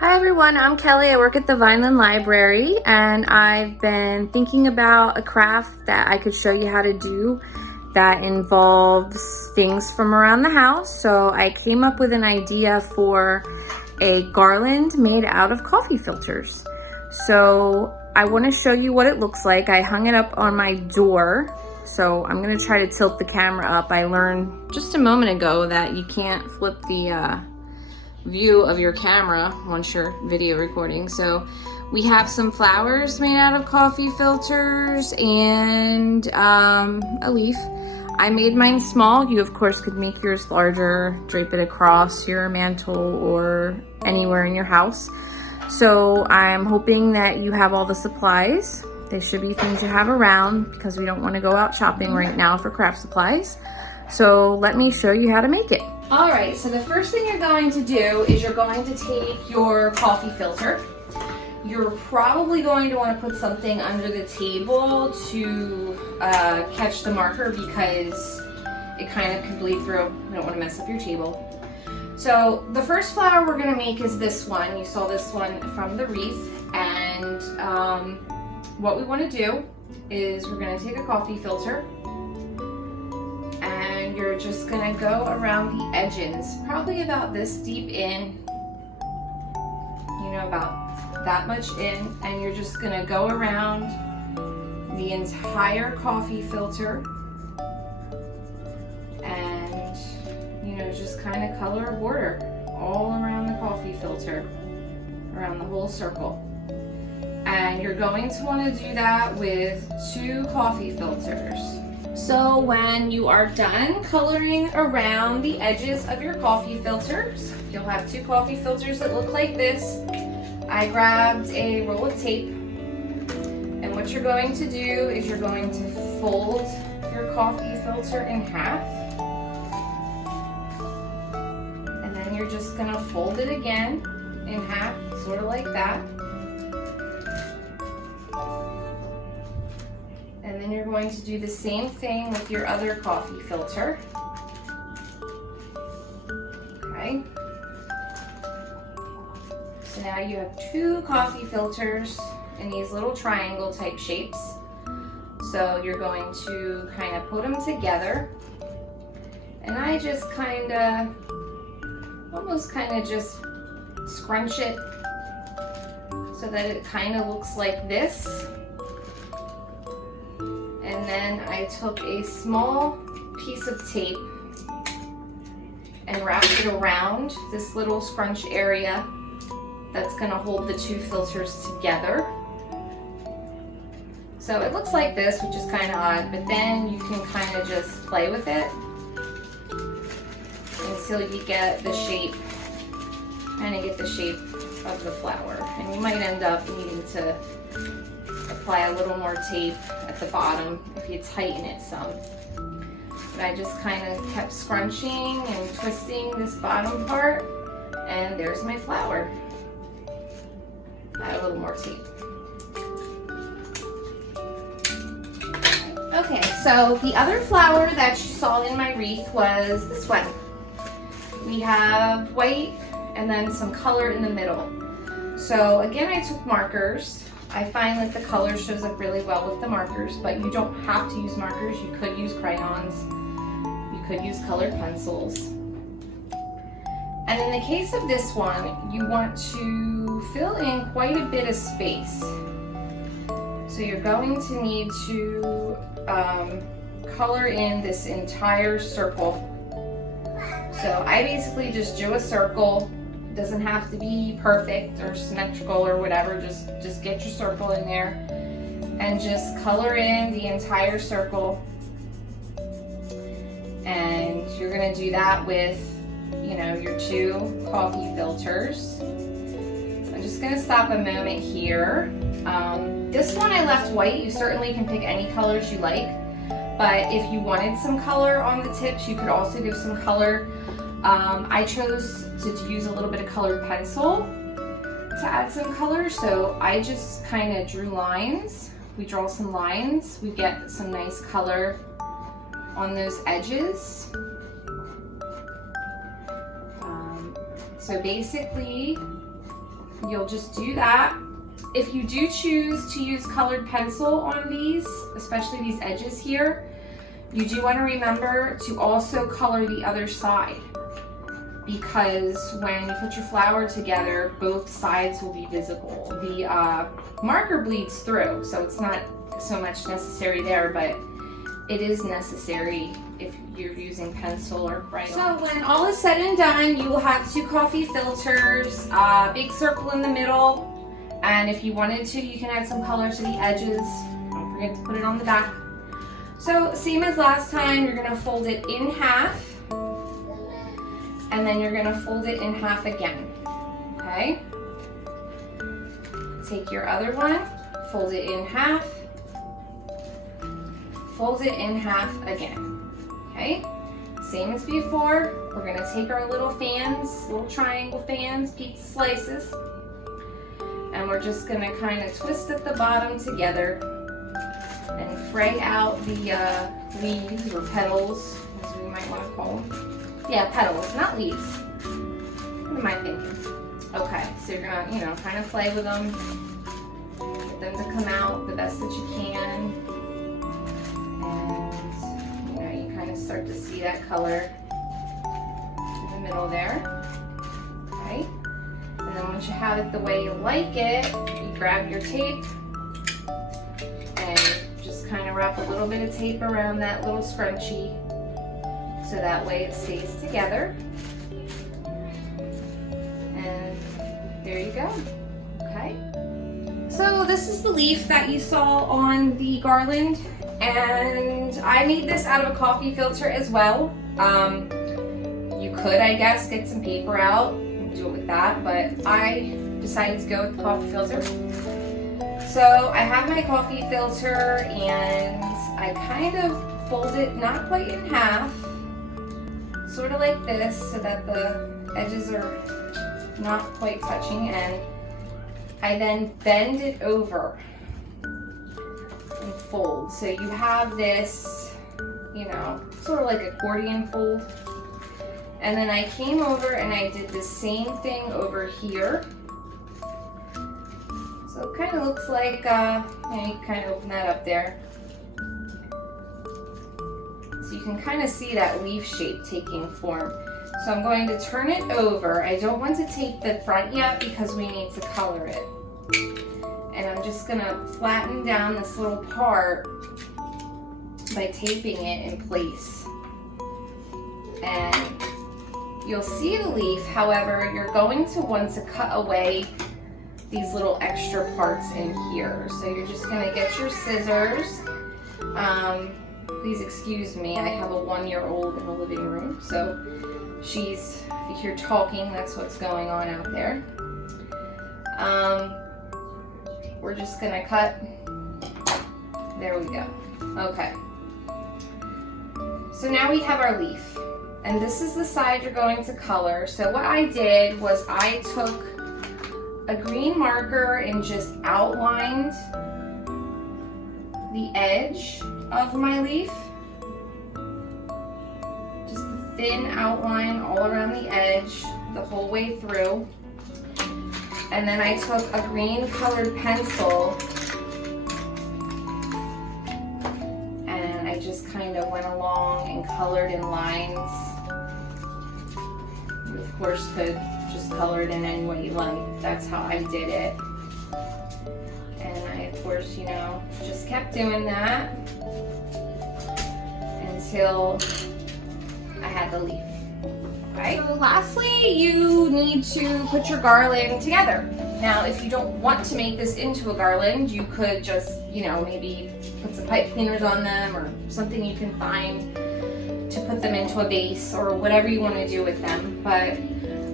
Hi everyone, I'm Kelly. I work at the Vineland Library and I've been thinking about a craft that I could show you how to do that involves things from around the house. So I came up with an idea for a garland made out of coffee filters. So I want to show you what it looks like. I hung it up on my door. So I'm going to try to tilt the camera up. I learned just a moment ago that you can't flip the view of your camera once you're video recording. So we have some flowers made out of coffee filters and a leaf. I made mine small. You of course could make yours larger, drape it across your mantle or anywhere in your house. So I'm hoping that you have all the supplies. They should be things you have around because we don't want to go out shopping right now for craft supplies. So let me show you how to make it. All right, so the first thing you're going to do is you're going to take your coffee filter. You're probably going to want to put something under the table to catch the marker because it kind of can bleed through. You don't want to mess up your table. So the first flower we're going to make is this one. You saw this one from the wreath. And what we want to do is we're going to take a coffee filter. And you're just gonna go around the edges, probably about this deep in, you know, about that much in, and you're just gonna go around the entire coffee filter and, you know, just kind of color a border all around the coffee filter, around the whole circle. And you're going to want to do that with 2 coffee filters. So when you are done coloring around the edges of your coffee filters, you'll have 2 coffee filters that look like this. I grabbed a roll of tape, and what you're going to do is you're going to fold your coffee filter in half, and then you're just going to fold it again in half, sort of like that. And then you're going to do the same thing with your other coffee filter. Okay. So now you have 2 coffee filters in these little triangle type shapes. So you're going to kind of put them together. And I just almost kind of just scrunch it so that it kind of looks like this. And then I took a small piece of tape and wrapped it around this little scrunch area that's going to hold the 2 filters together. So it looks like this, which is kind of odd, but then you can kind of just play with it until you get the shape, of the flower. And you might end up needing to apply a little more tape at the bottom if you tighten it some. But I just kind of kept scrunching and twisting this bottom part, and there's my flower. Add a little more tape. Okay, so the other flower that you saw in my wreath was this one. We have white and then some color in the middle. So again, I took markers. I find that the color shows up really well with the markers, but you don't have to use markers. You could use crayons. You could use colored pencils. And in the case of this one, you want to fill in quite a bit of space. So you're going to need to color in this entire circle. So I basically just drew a circle. It doesn't have to be perfect or symmetrical or whatever. Just get your circle in there and just color in the entire circle. And you're gonna do that with, you know, your 2 coffee filters. I'm just gonna stop a moment here. This one I left white. You certainly can pick any colors you like, but if you wanted some color on the tips, you could also give some color. I chose to use a little bit of colored pencil to add some color, so I just kind of drew lines. We draw some lines, we get some nice color on those edges. So basically, you'll just do that. If you do choose to use colored pencil on these, especially these edges here, you do want to remember to also color the other side, because when you put your flower together, both sides will be visible. The marker bleeds through, so it's not so much necessary there, but it is necessary if you're using pencil or crayon. So when all is said and done, you will have 2 coffee filters, a big circle in the middle, and if you wanted to, you can add some color to the edges. Don't forget to put it on the back. So same as last time, you're gonna fold it in half, and then you're gonna fold it in half again, okay? Take your other one, fold it in half, fold it in half again, okay? Same as before, we're gonna take our little fans, little triangle fans, pizza slices, and we're just gonna kind of twist at the bottom together and fray out the leaves or petals, as we might want to call them. Yeah, petals, not leaves. What am I thinking? Okay, so you're gonna, you know, kind of play with them, get them to come out the best that you can. And, you know, you kind of start to see that color in the middle there. Okay, and then once you have it the way you like it, you grab your tape and just kind of wrap a little bit of tape around that little scrunchie so that way it stays together. And there you go. Okay. So this is the leaf that you saw on the garland, and I made this out of a coffee filter as well. You could, I guess, get some paper out and do it with that, but I decided to go with the coffee filter. So I have my coffee filter and I kind of fold it not quite in half, sort of like this, so that the edges are not quite touching, and I then bend it over and fold. So you have this, you know, sort of like accordion fold. And then I came over and I did the same thing over here. So it kind of looks like, you know, you can kind of open that up there. So you can kind of see that leaf shape taking form. So I'm going to turn it over. I don't want to tape the front yet because we need to color it. And I'm just gonna flatten down this little part by taping it in place. And you'll see the leaf, however, you're going to want to cut away these little extra parts in here. So you're just gonna get your scissors. Please excuse me, I have a 1-year-old in the living room, so she's, if you hear talking, that's what's going on out there. We're just gonna cut, there we go, okay. So now we have our leaf, and this is the side you're going to color. So what I did was I took a green marker and just outlined the edge of my leaf. Just a thin outline all around the edge, the whole way through. And then I took a green colored pencil and I just kind of went along and colored in lines. You of course could just color it in any way you like. That's how I did it. And I, of course, you know, just kept doing that until I had the leaf. Right? So lastly, you need to put your garland together. Now, if you don't want to make this into a garland, you could just, you know, maybe put some pipe cleaners on them or something you can find to put them into a vase or whatever you want to do with them. But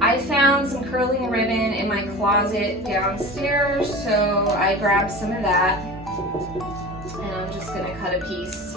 I found some curling ribbon in my closet downstairs, so I grabbed some of that and I'm just going to cut a piece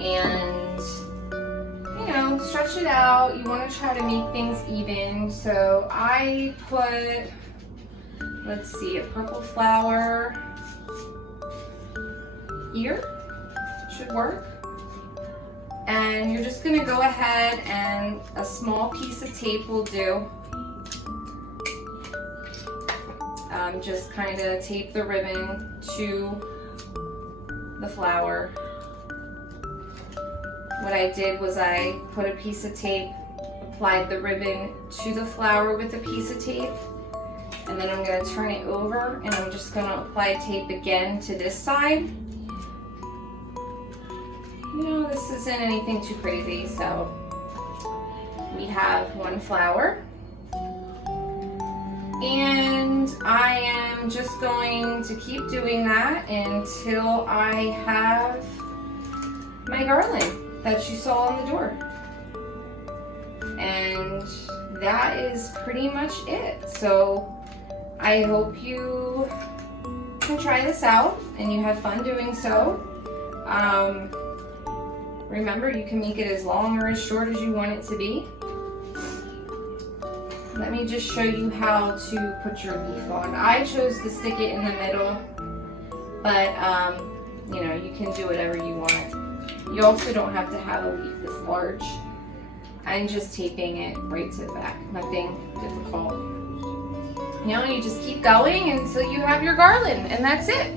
and, you know, stretch it out. You want to try to make things even. So I put, let's see, a purple flower here, should work. And you're just gonna go ahead and a small piece of tape will do. just kind of tape the ribbon to the flower. What I did was I put a piece of tape, applied the ribbon to the flower with a piece of tape, and then I'm going to turn it over and I'm just going to apply tape again to this side. You know, this isn't anything too crazy, so we have one flower. And I am just going to keep doing that until I have my garland that you saw on the door. And that is pretty much it. So I hope you can try this out and you have fun doing so. Remember, you can make it as long or as short as you want it to be. Let me just show you how to put your leaf on. I chose to stick it in the middle, but you know, you can do whatever you want. You also don't have to have a leaf this large. I'm just taping it right to the back, nothing difficult. You know, you just keep going until you have your garland, and that's it.